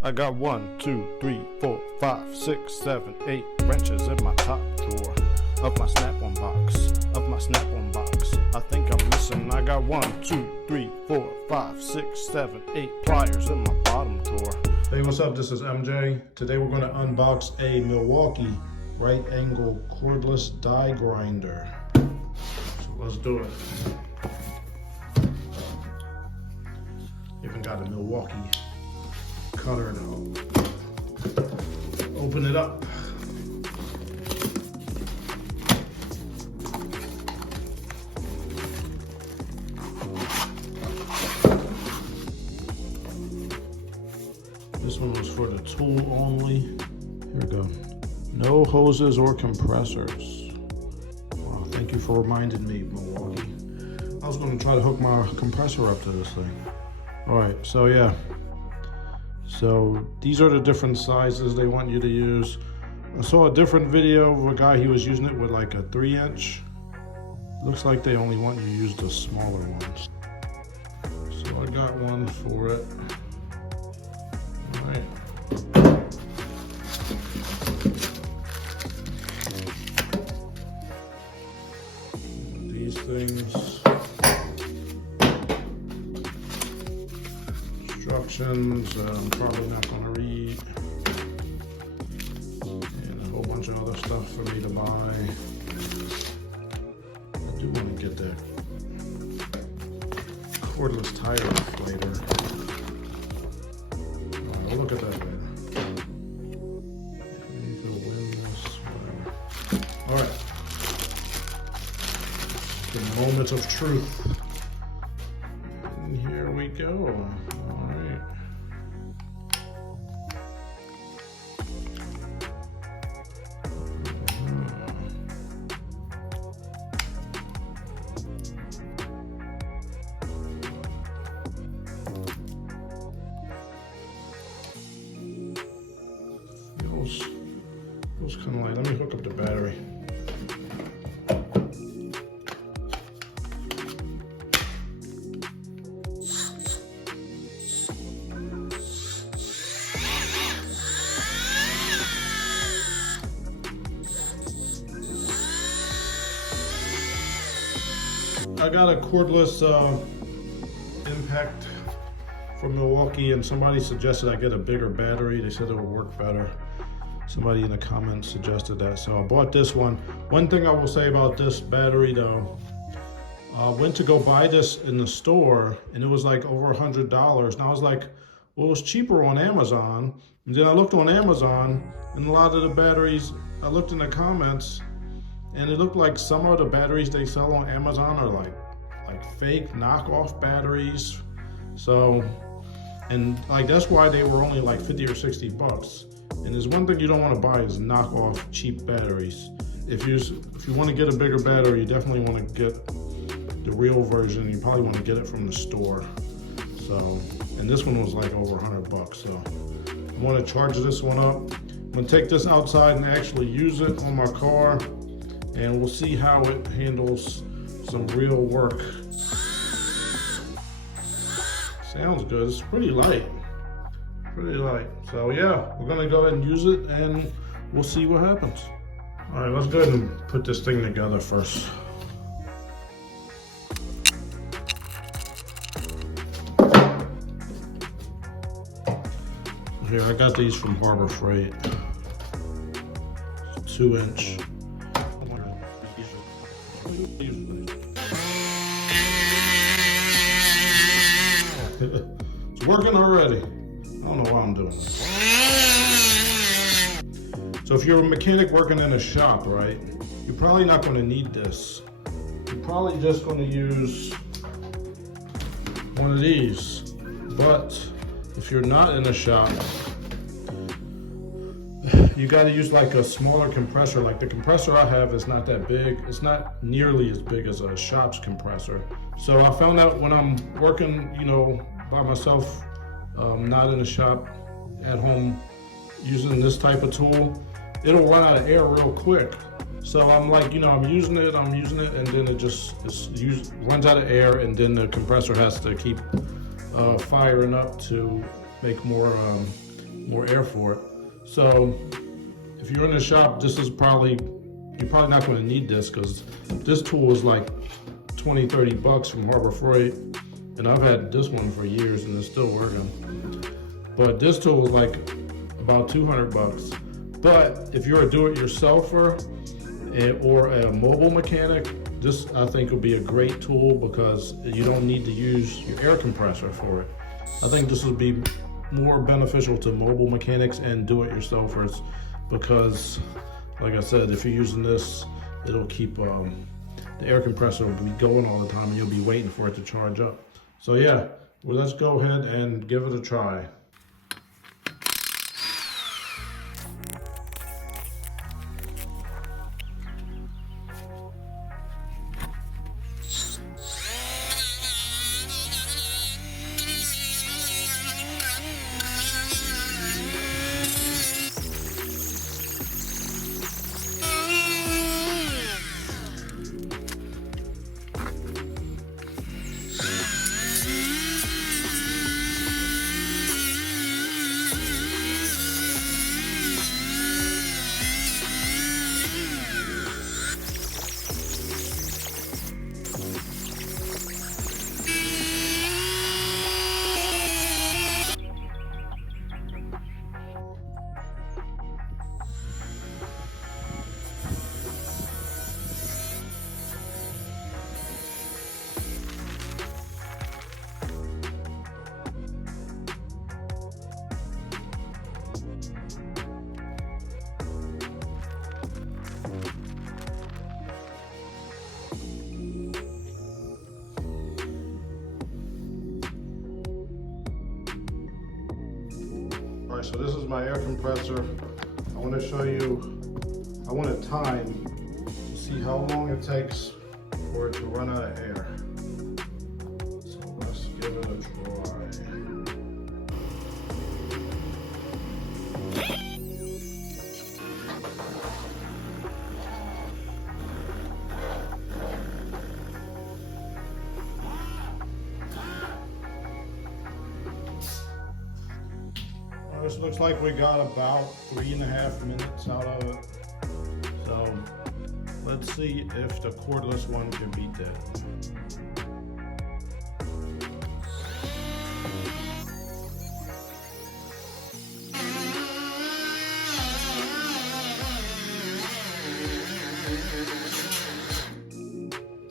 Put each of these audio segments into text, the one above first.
I got 1, 2, 3, 4, 5, 6, 7, 8 wrenches in my top drawer of my snap-on box. I think I'm missing. I got 1, 2, 3, 4, 5, 6, 7, 8 pliers in my bottom drawer. Hey, what's up? This is MJ. Today we're going to unbox a Milwaukee right angle cordless die grinder. So let's do it. Even got a Milwaukee cutter now. Open it up. This one was for the tool only. Here we go. No hoses or compressors. Wow, thank you for reminding me, Milwaukee. I was going to try to hook my compressor up to this thing. All right, so yeah. So these are the different sizes they want you to use. I saw a different video of a guy, he was using it with like a 3-inch. Looks like they only want you to use the smaller ones. So I got one for it. All right. These things. Instructions, I'm probably not going to read, and a whole bunch of other stuff for me to buy. I do want to get the cordless tire inflator. I'll look at that later. Alright, the moment of truth. And here we go. Feels kind of light. Let me hook up the battery. I got a cordless impact from Milwaukee, and somebody suggested I get a bigger battery. They said it would work better. Somebody in the comments suggested that, so I bought this one. One thing I will say about this battery though, I went to go buy this in the store and it was like over $100. And I was like, well, it was cheaper on Amazon. And then I looked on Amazon and a lot of the batteries, I looked in the comments and it looked like some of the batteries they sell on Amazon are like fake knockoff batteries. So, and like that's why they were only like 50 or 60 bucks. And there's one thing you don't want to buy is knockoff cheap batteries. If you want to get a bigger battery, you definitely want to get the real version. You probably want to get it from the store. So, and this one was like over 100 bucks. So I want to charge this one up. I'm gonna take this outside and actually use it on my car, and we'll see how it handles some real work. Sounds good. It's pretty light. So yeah, we're gonna go ahead and use it and we'll see what happens. All right, let's go ahead and put this thing together first. Here, I got these from Harbor Freight. 2-inch. It's working already. I don't know why I'm doing this. So if you're a mechanic working in a shop, right, you're probably not going to need this. You're probably just going to use one of these. But if you're not in a shop, you got to use like a smaller compressor. Like the compressor I have is not that big. It's not nearly as big as a shop's compressor. So I found out when I'm working, by myself, not in the shop, at home, using this type of tool, it'll run out of air real quick. So I'm like, I'm using it, and then it just runs out of air, and then the compressor has to keep firing up to make more more air for it. So if you're in the shop, this is probably, you're probably not going to need this, because this tool is like 20-30 bucks from Harbor Freight, and I've had this one for years and it's still working. But this tool is like about 200 bucks. But if you're a do-it-yourselfer or a mobile mechanic, this I think would be a great tool, because you don't need to use your air compressor for it. I think this would be more beneficial to mobile mechanics and do-it-yourselfers, because like I said, if you're using this, it'll keep the air compressor will be going all the time, and you'll be waiting for it to charge up. So yeah, well, let's go ahead and give it a try. All right, so this is my air compressor. I want to show you, I want to time to see how long it takes for it to run out of air. So let's give it a try. This looks like we got about 3.5 minutes out of it. So let's see if the cordless one can beat that.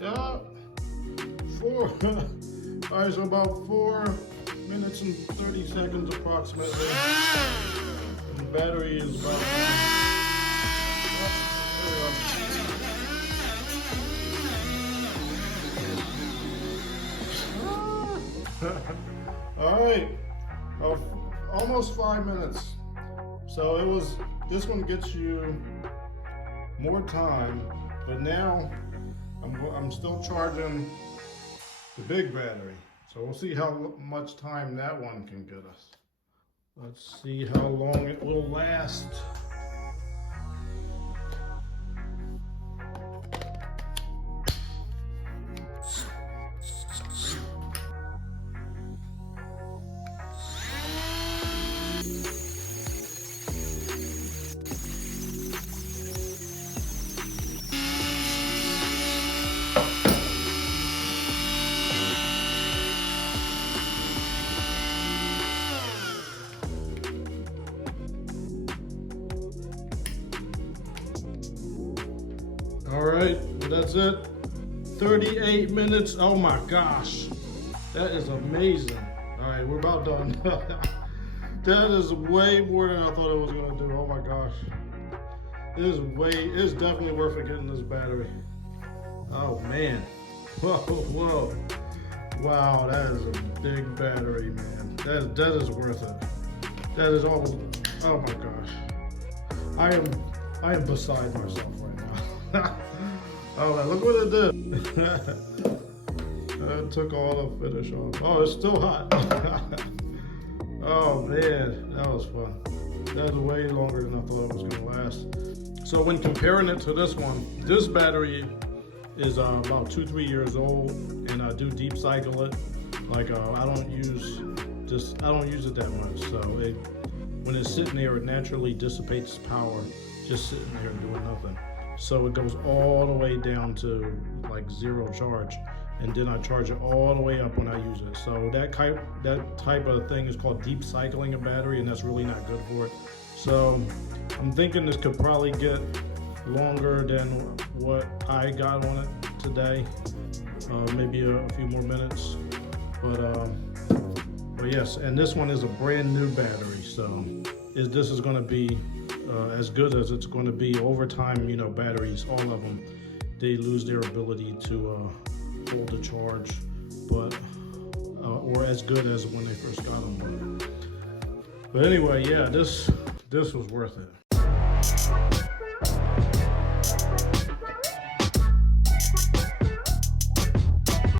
Yeah, 4. All right, so about 4 minutes and 30 seconds approximately. And the battery is about, all right, almost 5 minutes. So this one gets you more time, but now I'm still charging the big battery. So we'll see how much time that one can get us. Let's see how long it will last. All right, that's it. 38 minutes. Oh my gosh, that is amazing. All right, we're about done. That is way more than I thought it was gonna do. Oh my gosh, it's definitely worth it getting this battery. Oh man, whoa, wow, that is a big battery, man. That is worth it. That is almost. Oh my gosh, I am beside myself right now. Oh man, look what it did. That took all the finish off. Oh, it's still hot. Oh man, that was fun. That was way longer than I thought it was gonna last. So when comparing it to this one, this battery is about 2-3 years old, and I do deep cycle it. Like I don't use it that much. So when it's sitting there, it naturally dissipates power just sitting there doing nothing. So it goes all the way down to like 0 charge, and then I charge it all the way up when I use it. So that type of thing is called deep cycling a battery, and that's really not good for it. So I'm thinking this could probably get longer than what I got on it today, maybe a few more minutes. But yes, and this one is a brand new battery, so this is going to be as good as it's going to be. Over time, you know, batteries, all of them, they lose their ability to hold a charge, but or as good as when they first got them. But anyway, yeah, this was worth it.